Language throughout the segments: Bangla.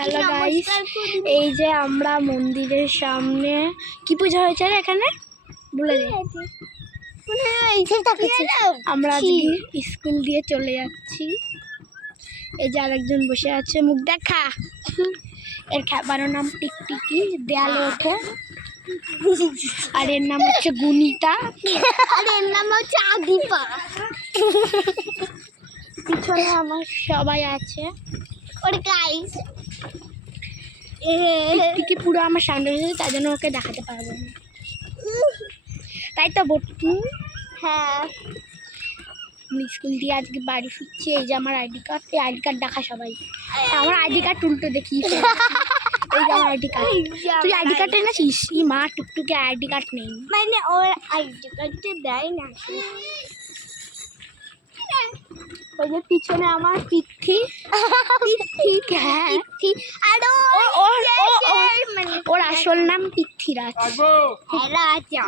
হ্যালো গাইস, এই যে আমরা মন্দিরের সামনে কি পূজা হয়েছে রে এখানে বলে দে। আমরা আজকে স্কুল দিয়ে চলে যাচ্ছি। এই যে আরেকজন বসে আছে, মুখ দেখা। এর খাবারের নাম টিকটিকি, দেয়ালে ওঠে। আর এর নাম হচ্ছে গুনিতা, আর এর নাম হচ্ছে আদিপা। পিছনে আমার সবাই আছে। ওর গাইস টিকটিকি পুরো আমার সামনে এসেছে, তাই জন্য ওকে দেখাতে পারবো না। তাই তো বটু। হ্যাঁ, আমি স্কুল দিয়ে আজকে বাড়ি ফিরছি। এই যে আমার আইডি কার্ড, এই আইডি কার্ড দেখা সবাই। আমার আইডি কার্ড উল্টো দেখি। এই যে আমার আইডি কার্ড। তুই আইডি কার্ড এনেছিস? ই মা, টুকটুকে আইডি কার্ড নেই। মানে ওর আইডি কার্ডটা দেয় না। ওই যে পিছনে আমার পিথি। হ্যাঁ, আর ওর আসল নাম পৃথ্বীরাজ। রাজা।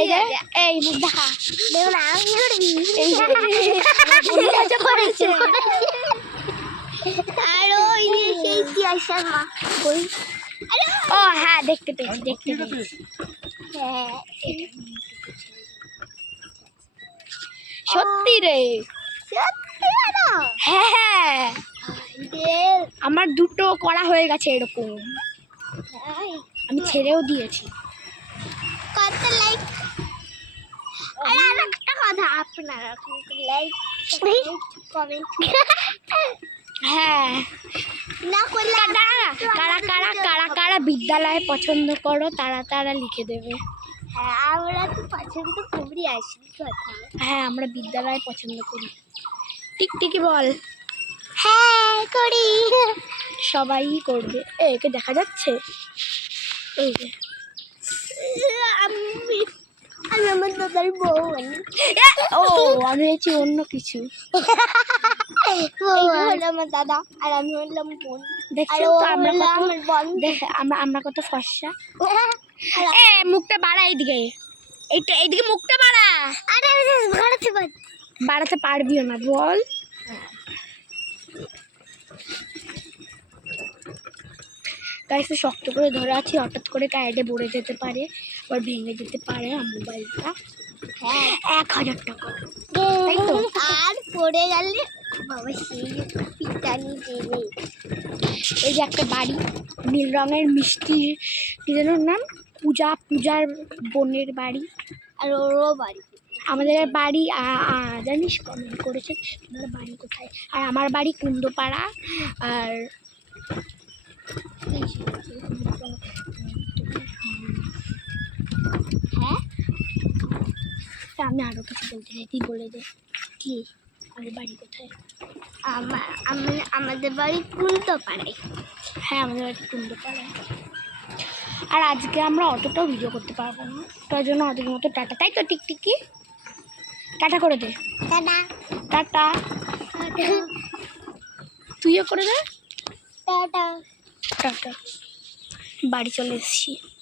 এই যে এই মুখ দেখা। এই যে আর ওই যে সেই তিয়াসার মা। ও হ্যাঁ, দেখতে পেয়েছি। হ্যাঁ, সত্যি রে। সত্যি না? হ্যাঁ, আমার দুটো করা হয়ে গেছে এরকম। আমি ছেড়েও দিয়েছি। কত লাইক। আর আরেকটা কথা, আপনারা লাইক কমেন্ট হ্যাঁ, না করলে কারা বিদ্যালয় পছন্দ করো তারা লিখে দেবে। হ্যাঁ, আমরা তো পছন্দ করি। আসল কথা, হ্যাঁ, আমরা বিদ্যালয় পছন্দ করি। টিকটিকি বল। হ্যাঁ করি। সবাই করবে। একে দেখা যাচ্ছে? এই যে আমি আমার দাদার বউ। ও, আমি হয়েছি অন্য কিছু। হলো আমার দাদা, আর আমি হলাম বোন। দেখছো তো আমরা কত ফর্সা। মুখটা বাড়া, এইদিকে এইদিকে মুখটা বাড়া। আরে বাড়াতে পারবিও না, বল। গাইস, শক্ত করে ধরে আছি, হঠাৎ করে কাইডে পড়ে যেতে পারে, আবার ভেঙে যেতে পারে মোবাইলটা। 1000 টাকা, তাই তো? আর পড়ে গেলে বাবা সেই পিটানি দেবে। এই যে একটা বাড়ি, নীল রঙের, মিষ্টি কি যেন নাম, পূজার বোনের বাড়ি। আর ওরও বাড়ি। আমাদের বাড়ি জানিস, কমেন্ট করেছে তোমার বাড়ি কোথায়। আর আমার বাড়ি কুন্দপাড়া। আর হ্যাঁ, আমি আরো কিছু বলতে চাই, তুই বলে দে কি আমার বাড়ি কোথায়। আমাদের বাড়ি কুন্তপাড়ায়। হ্যাঁ, আমাদের বাড়ি কুন্দপাড়ায়। আর আজকে আমরা অতটাও ভিডিও করতে পারবো না, তার জন্য অতটা মতো টাটা। তাই তো টিকটিকি? টাটা করে দে। টাটা। তুইও করে দে। টাটা। টাটা। বাড়ি চলে এসেছি।